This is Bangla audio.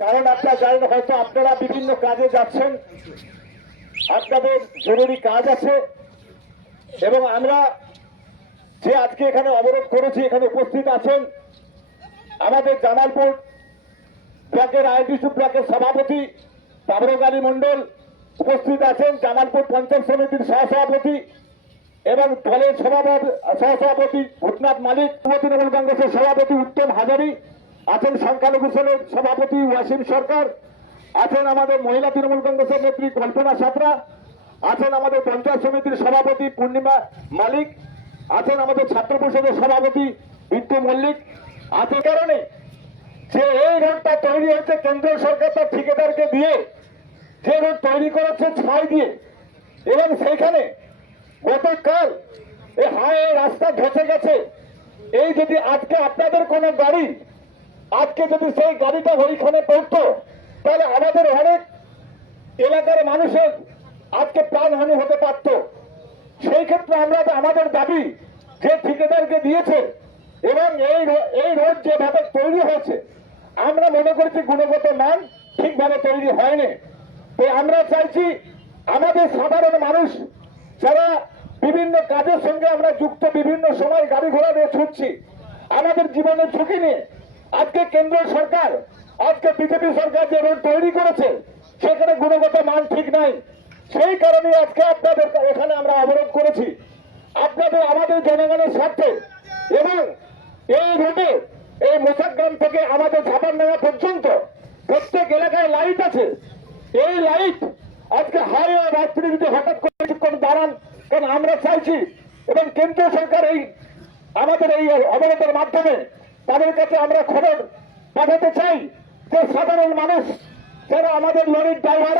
কারণ আপনারা জানেন, হয়তো আপনারা বিভিন্ন কাজে যাচ্ছেন, আপনাদের জরুরি কাজ আছে, এবং আমরা যে আজকে এখানে অবরোধ করেছি, এখানে উপস্থিত আছেন আমাদের জামালপুর ব্লকের আইডিসি ব্লকের সভাপতি তাবরক আলী মন্ডল, উপস্থিত আছেন জামালপুর পঞ্চায়েত সমিতির সহসভাপতি এবং দলের সহসভাপতি ভূতনাথ মালিক, তৃণমূল কংগ্রেসের সভাপতি উত্তম হাজারি আছেন, সংখ্যালঘু সেলের সভাপতি ওয়াসিম সরকার আছেন, আমাদের মহিলা তৃণমূল কংগ্রেসের নেত্রী কল্পনা সাঁতরা আছেন, আমাদের পঞ্চায়েত সমিতির সভাপতি পূর্ণিমা মালিক আছেন, আমাদের ছাত্র পরিষদের সভাপতি বিট্টু মল্লিক আছে। কারণে যে এই রোডটা তৈরি হচ্ছে কেন্দ্রীয় সরকার তার ঠিকাদারকে দিয়ে যে রোড তৈরি করেছে ছাই দিয়ে, এবং সেইখানে গতকাল এই রাস্তা ধসে গেছে। এই যদি আজকে আপনাদের কোনো গাড়ি আজকে যদি সেই গাড়িটা ওইখানে পড়তো, তাহলে আমাদের অনেক এলাকার মানুষের আজকে প্রাণহানি হতে পারত। সেই ক্ষেত্রে আমরা আমাদের দাবি যে ঠিকাদারকে দিয়েছে এবং এই রোড যেভাবে তৈরি হয়েছে আমরা মনে করছি গুণগত মান ঠিকভাবে তৈরি হয়নি। তো আমরা চাইছি আমাদের সাধারণ মানুষ যারা বিভিন্ন কাজের সঙ্গে আমরা যুক্ত, বিভিন্ন সময় গাড়ি ঘোড়া নিয়ে ছুটছি, আমাদের জীবনের ঝুঁকি নিয়ে আজকে কেন্দ্র সরকার, আজকে বিজেপি সরকার যে রোড তৈরি করেছে সেখানে গুণগত মান ঠিক নাই। সেই কারণে আজকে আপনাদের এখানে আমরা অবরোধ করেছি আপনাদের আমাদের জনগণের স্বার্থে। এবং এই রোডে এই মোসাগ্রাম থেকে আমাদের ঝাপানডাঙ্গা পর্যন্ত প্রত্যেক এলাকায় লাইট আছে। এই লাইট আজকে হাইওয়ে রাত্রি যদি হঠাৎ করে কিছুক্ষণ দাঁড়ান, কারণ আমরা চাইছি এবং কেন্দ্রীয় সরকার এই আমাদের এই অবরোধের মাধ্যমে তাদের কাছে আমরা খবর পাঠাতে চাই যে সাধারণ মানুষ যারা আমাদের লরির ড্রাইভার